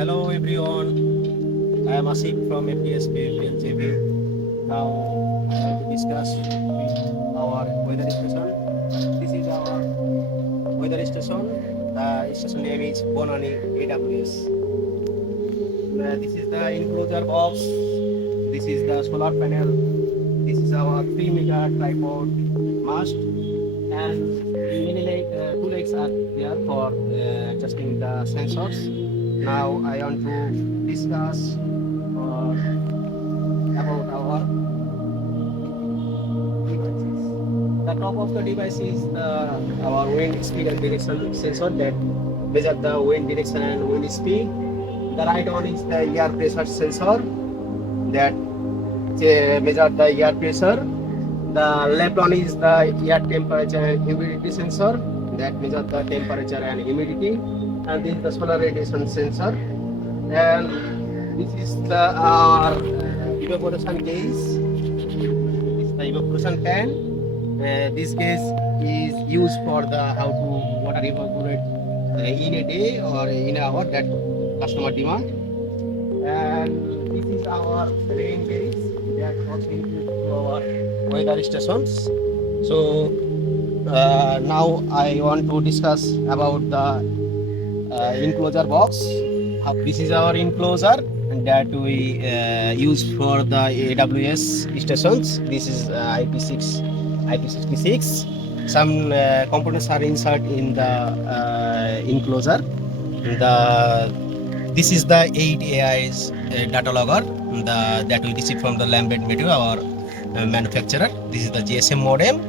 Hello everyone, I am Asif from FTS-PPPL JV. Now I am to discuss our weather station. This is our weather station. The station name is Bonani AWS. This is the enclosure box. This is the solar panel. This is our 3-meter tripod mast, and two legs are there for adjusting the sensors. Now I want to discuss about our devices. The top of the device is our wind speed and direction sensor that measure the wind direction and wind speed. The right one is the air pressure sensor that measure the air pressure. The left one is the air temperature and humidity sensor that measure the temperature and humidity. And this is the solar radiation sensor. And this is the evaporation gauge. This is the evaporation fan. This gauge is used for the how to water evaporate in a day or in an hour that customer demand. And this is our rain gauge that also includes our weather stations. So now I want to discuss about the enclosure box. This is our enclosure that we use for the AWS stations. This is IP66. Some components are inserted in the enclosure. This is the 8 AI's data logger that we receive from the Lambert material, our manufacturer. This is the GSM modem,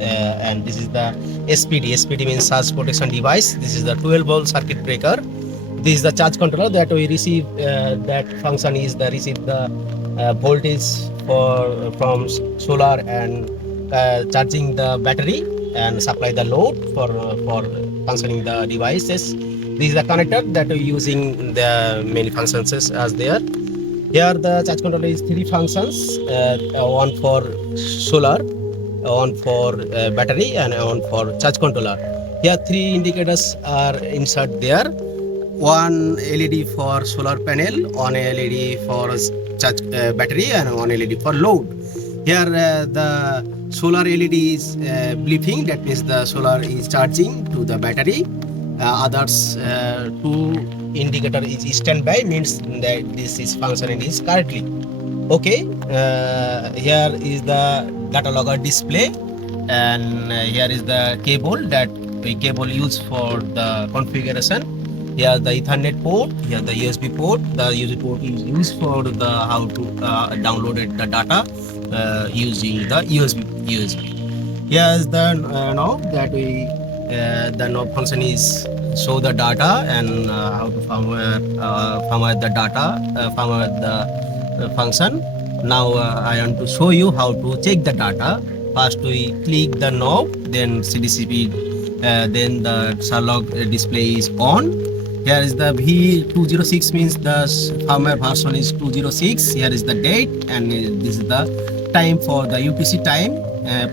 and this is the SPD. SPD means surge protection device. This is the 12-volt circuit breaker. This is the charge controller that we receive. That function is the receive the voltage from solar and charging the battery and supply the load for functioning the devices. This is the connector that we using the many functions as there. Here the charge controller is 3 functions, one for solar, one for battery, and one for charge controller. Here 3 indicators are inserted there. One LED for solar panel, one LED for charge battery, and one LED for load. Here the solar LED is blipping, that means the solar is charging to the battery. Others 2 indicator is standby, means that this is functioning is correctly. Okay, here is the data logger display, and here is the cable that we used for the configuration. Here the Ethernet port, here the USB port. The USB port is used for the how to download the data using the USB. Here is the knob that we the knob function is show the data and how to firmware the data, firmware the function. Now I want to show you how to check the data. First we click the knob, then CDCP, then the Sherlock display is on. Here is the V206, means the firmware version is 206. Here is the date, and this is the time for the UTC time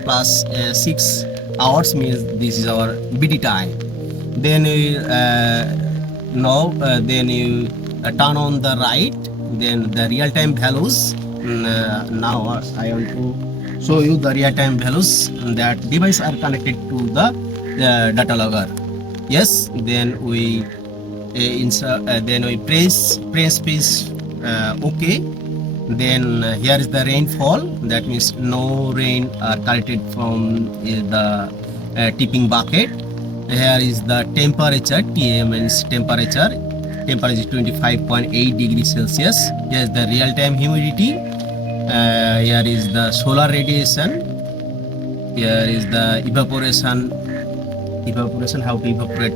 plus 6 hours, means this is our BD time. Then you then you turn on the right, then the real-time values. Now I want to show you the real-time values that device are connected to the data logger. Yes, then we insert, then we press OK. Then here is the rainfall, that means no rain are collected from the tipping bucket. Here is the temperature, TA means temperature is 25.8 degrees Celsius. Here is the real-time humidity. Here is the solar radiation. Here is the evaporation, how to evaporate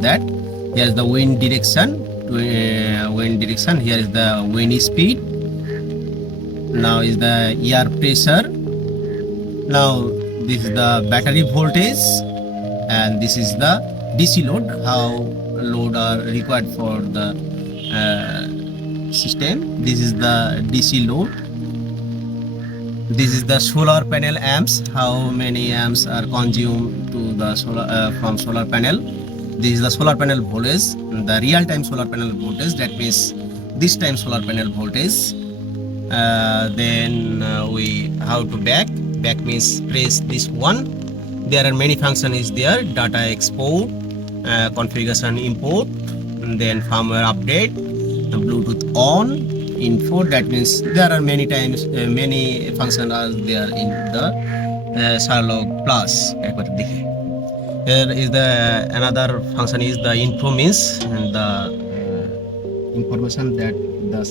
that. Here is the wind direction. Here is the wind speed. Now is the air pressure. Now this is the battery voltage, and this is the DC load, how load are required for the system. This is the DC load. This is the solar panel amps, how many amps are consumed to the solar from solar panel. This is the solar panel voltage, the real time solar panel voltage, that means this time solar panel voltage. Then we how to back means press this one. There are many functions is there: data export, configuration import, and then firmware update, Bluetooth on, info. That means there are many times many functions are there in the Sherlock Plus. Here is the another function is the info means the information that the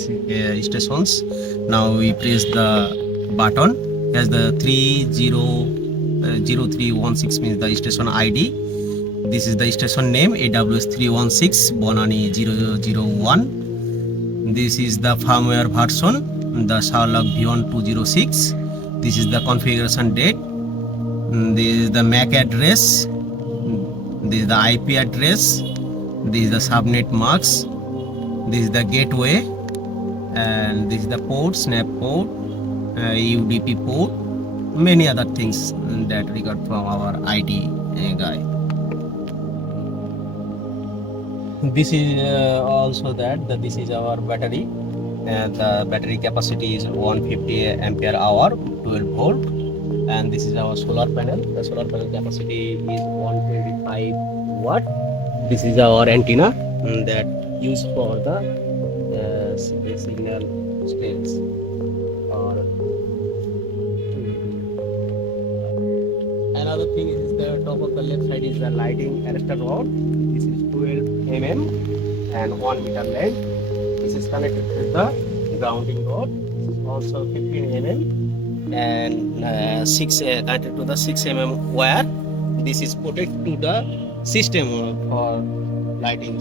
stations. Now we press the button as the 300316 means the station ID. This is the station name AWS 316 Bonani 001. This is the firmware version, the Sherlock V1 206. This is the configuration date. This is the MAC address. This is the IP address. This is the subnet marks. This is the gateway, and this is the port, snap port, UDP port, many other things that we got from our IT guy. This is also that this is our battery, and the battery capacity is 150 ampere hour, 12 volt, and this is our solar panel. The solar panel capacity is 125 watt. This is our antenna that used for the signal strengths. Or another thing is the top of the left side is the lighting arrestor rod. This is 12 mm and 1 meter length. This is connected to the grounding rod. This is also 15 mm and connected to the 6 mm wire. This is put it to the system for lighting,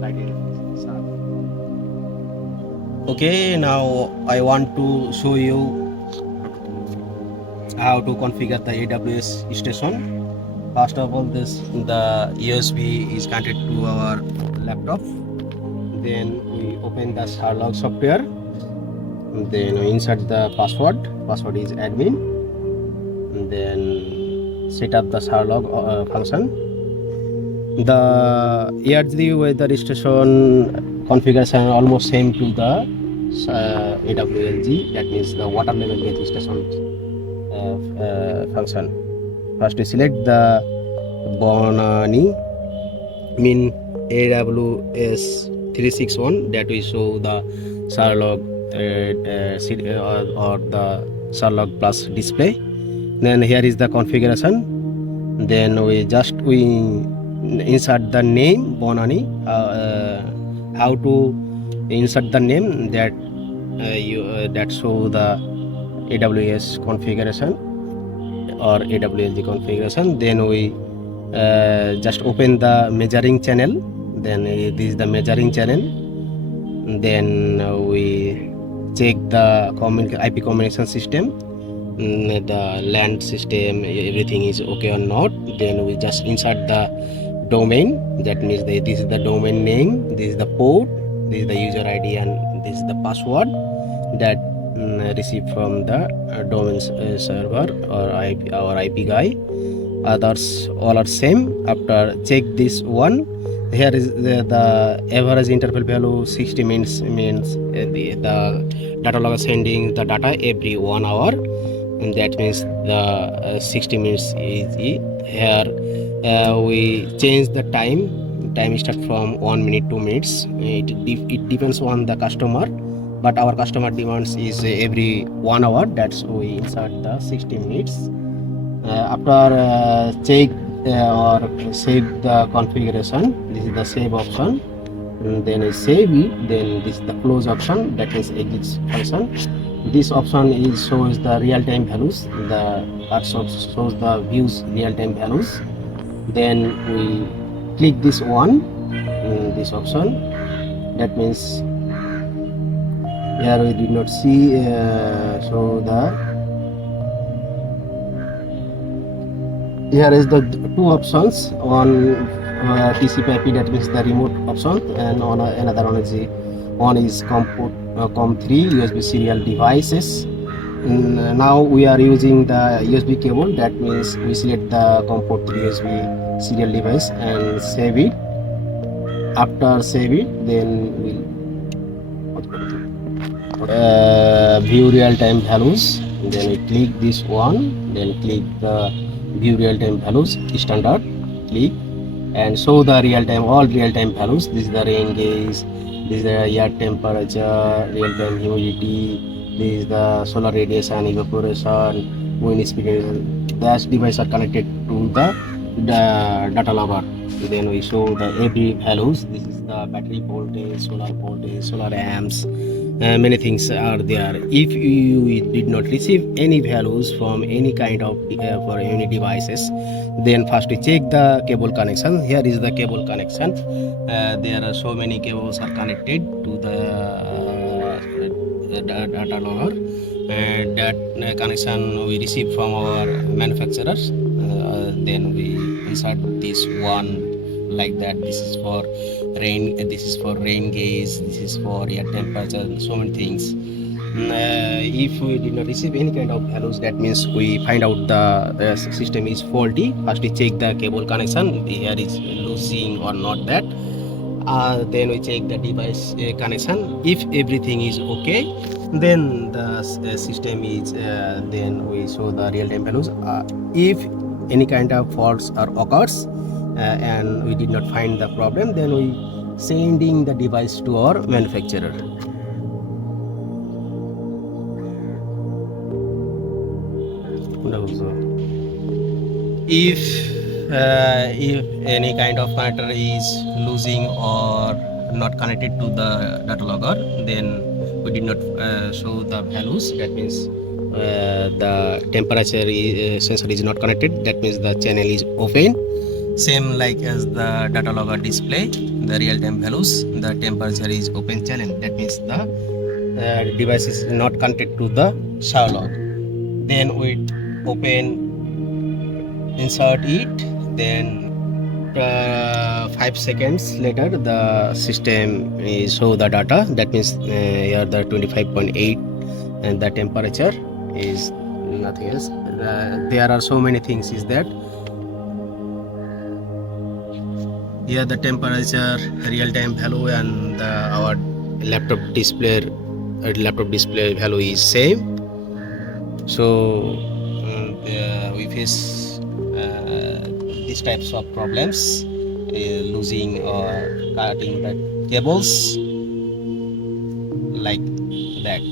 lighting. Okay, now I want to show you how to configure the AWS station. First of all, the USB is connected to our laptop. Then we open the Sherlock software. Then we insert the password. Password is admin. And then set up the Sherlock function. The ERG weather station configuration almost same to the AWLG, that means the water level gauge station function. First we select the Bonani mean AWS 361, that will show the Sherlock or the Sherlock Plus display. Then here is the configuration. Then we insert the name Bonani. How to insert the name that that show the AWS configuration or AWLG configuration. Then we just open the measuring channel. Then this is the measuring channel. Then we check the IP combination system, the LAN system, everything is okay or not. Then we just insert the domain, that means this is the domain name, this is the port, this is the user ID, and this is the password that received from the domain server or our IP guy. Others all are same. After check this one, here is the average interval value 60 minutes means the data logger sending the data every 1 hour, and that means the 60 minutes is here. We change the time start from 1 minute 2 minutes. It depends on the customer, but our customer demands is every 1 hour, that's we insert the 60 minutes. After check or save the configuration, this is the save option. Then I save it. Then this is the close option, that is exit function. This option shows the real-time values. The shows the views real-time values. Then we click this one, this option. That means here we did not see show the. Here is the two options on TCP/IP, that means the remote option, and on another one is COM3 USB serial devices. Now we are using the USB cable, that means we select the COM port 3 USB serial device and save it. After save it, then we'll view real-time values. Then we click this one, then click the view real-time values standard, click and show the real-time, all real-time values. This is the rain gauge, this is the air temperature, real-time humidity, this is the solar radiation, evaporation, wind speed. Those devices are connected to the data logger. Then we show the every values. This is the battery voltage, solar amps, many things are there. If you did not receive any values from any kind of for any devices, then first we check the cable connection. Here is the cable connection. There are so many cables are connected to the data logger. That connection we receive from our manufacturers. Then we insert this one like that. This is for rain, this is for rain gauge, this is for air temperature, so many things. If we did not receive any kind of values, that means we find out the system is faulty. First we check the cable connection, the air is losing or not, that then we check the device connection. If everything is okay, then the system is then we show the real-time values. If any kind of faults or occurs and we did not find the problem, then we sending the device to our manufacturer. If any kind of connector is losing or not connected to the data logger, then we did not show the values. That means the temperature sensor is not connected. That means the channel is open. Same like as the data logger display, the real-time values, the temperature is open channel. That means the device is not connected to the shower log. Then we open, insert it, then 5 seconds later the system is show the data. That means here the 25.8 and the temperature is nothing else. There are so many things is that here the temperature, real-time value, and our laptop display value is same. So we face these types of problems, losing or cutting the cables like that.